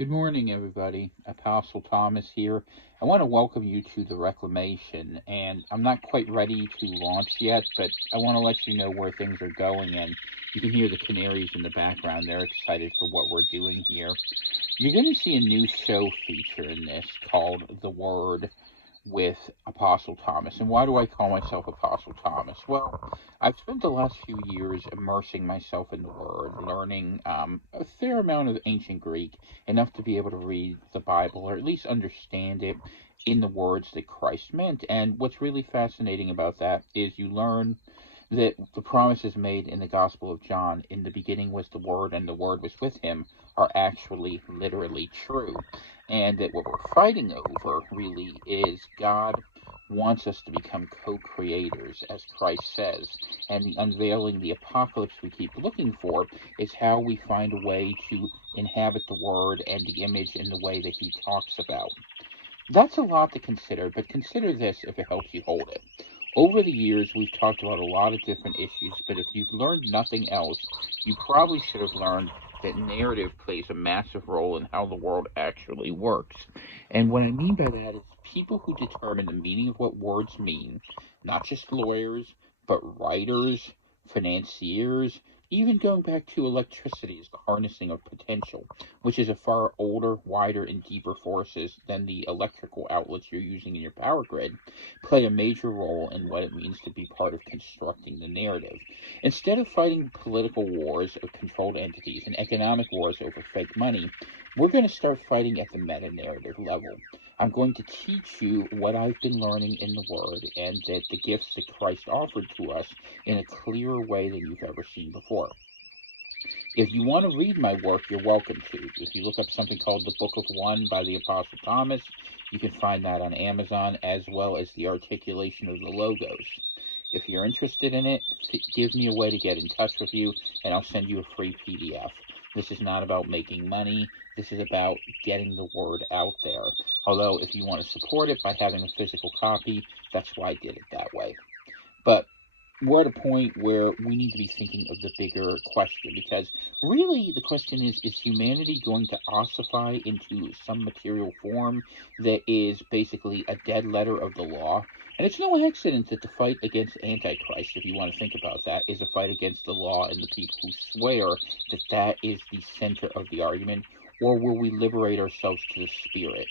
Good morning, everybody. Apostle Thomas here. I want to welcome you to the Reclamation, and I'm not quite ready to launch yet, but I want to let you know where things are going, and you can hear the canaries in the background. They're excited for what we're doing here. You're going to see a new show feature in this called The Word with Apostle Thomas. And why do I call myself Apostle Thomas? Well, I've spent the last few years immersing myself in the Word, learning a fair amount of ancient Greek, enough to be able to read the Bible, or at least understand it in the words that Christ meant. And what's really fascinating about that is you learn that the promises made in the Gospel of John, in the beginning was the Word, and the Word was with him, are actually literally true. And that what we're fighting over really is God wants us to become co-creators, as Christ says. And the unveiling the apocalypse we keep looking for is how we find a way to inhabit the Word and the image in the way that he talks about. That's a lot to consider, but consider this if it helps you hold it. Over the years, we've talked about a lot of different issues, but if you've learned nothing else, you probably should have learned that narrative plays a massive role in how the world actually works. And what I mean by that is people who determine the meaning of what words mean, not just lawyers, but writers, financiers, even going back to electricity is the harnessing of potential, which is a far older, wider, and deeper forces than the electrical outlets you're using in your power grid, play a major role in what it means to be part of constructing the narrative. Instead of fighting political wars of controlled entities and economic wars over fake money, we're going to start fighting at the meta-narrative level. I'm going to teach you what I've been learning in the Word and that the gifts that Christ offered to us in a clearer way than you've ever seen before. If you want to read my work, you're welcome to. If you look up something called The Book of One by the Apostle Thomas, you can find that on Amazon, as well as the articulation of the logos. If you're interested in it, give me a way to get in touch with you, and I'll send you a free PDF. This is not about making money. This is about getting the word out there. Although, if you want to support it by having a physical copy, that's why I did it that way. But we're at a point where we need to be thinking of the bigger question, because really the question is humanity going to ossify into some material form that is basically a dead letter of the law? And it's no accident that the fight against Antichrist, if you want to think about that, is a fight against the law and the people who swear that that is the center of the argument. Or will we liberate ourselves to the spirit?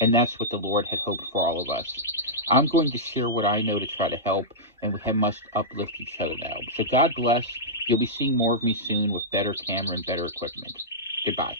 And that's what the Lord had hoped for all of us. I'm going to share what I know to try to help, and we must uplift each other now. So God bless. You'll be seeing more of me soon with better camera and better equipment. Goodbye.